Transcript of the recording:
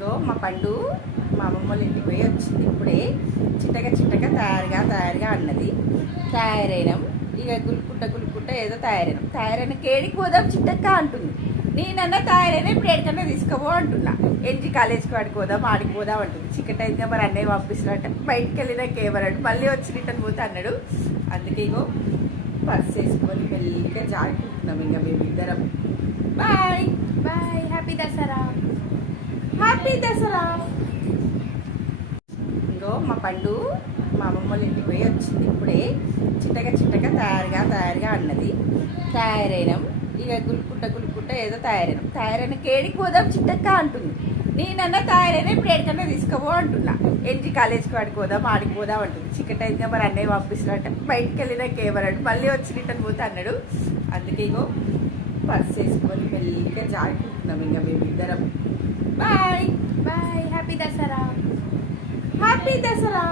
ఇంకో మా పండు మా అమ్మమ్మ వాళ్ళ ఇంటికి పోయి వచ్చింది ఇప్పుడే. చిట్టగా తయారుగా అన్నది. తయారైనాం ఇక గులుక్కుంటా ఏదో తయారైన కేడికి పోదాం చిట్టక్క అంటుంది. నేనన్నా తయారైనా ఇప్పుడు ఎక్కడన్నా తీసుకోబో అంటున్నా. ఎంజి కాలేజ్కి ఆడుకోదాం ఆడిపోదాం అంటుంది. చికెట్ అయితే మరి అన్నయ్య పంపిస్తున్నట్ట. బయటికి వెళ్ళినాక ఏమన్నాడు, మళ్ళీ వచ్చి రిటర్న్ పోతే అన్నాడు. అందుకే ఇగో పర్స్ వేసుకొని మెల్లిగా జాడుకుంటున్నాం ఇంకా మేమిద్దరం. Bye bye, happy Dasara. Happy Dasara. ఇంకో మా పండు మా అమ్మమ్మ వాళ్ళ ఇంటికి పోయి వచ్చింది ఇప్పుడే. చిట్టగా తయారుగా అన్నది. తయారైనాం ఇక గులుక్కుంటా ఏదో తయారైన కేడికి పోదాం చిట్టక్క అంటుంది. నేనన్నా తయారైనా ఇప్పుడు ఎక్కడన్నా తీసుకోబో అంటున్నా. ఎంజి కాలేజ్కి ఆడుకోదాం ఆడిపోదాం అంటుంది. చికెట్ అయితే మరి అన్నయ్య పంపిస్తున్నట్ట. బయటికి వెళ్ళినాక ఏమన్నాడు, మళ్ళీ వచ్చి రిటర్న్ పోతే అన్నాడు. అందుకే ఇగో పర్స్ వేసుకొని మెల్లిగా జాడుకుంటున్నాం ఇంకా మేమిద్దరం. Bye bye, happy Dasara. Happy Dasara.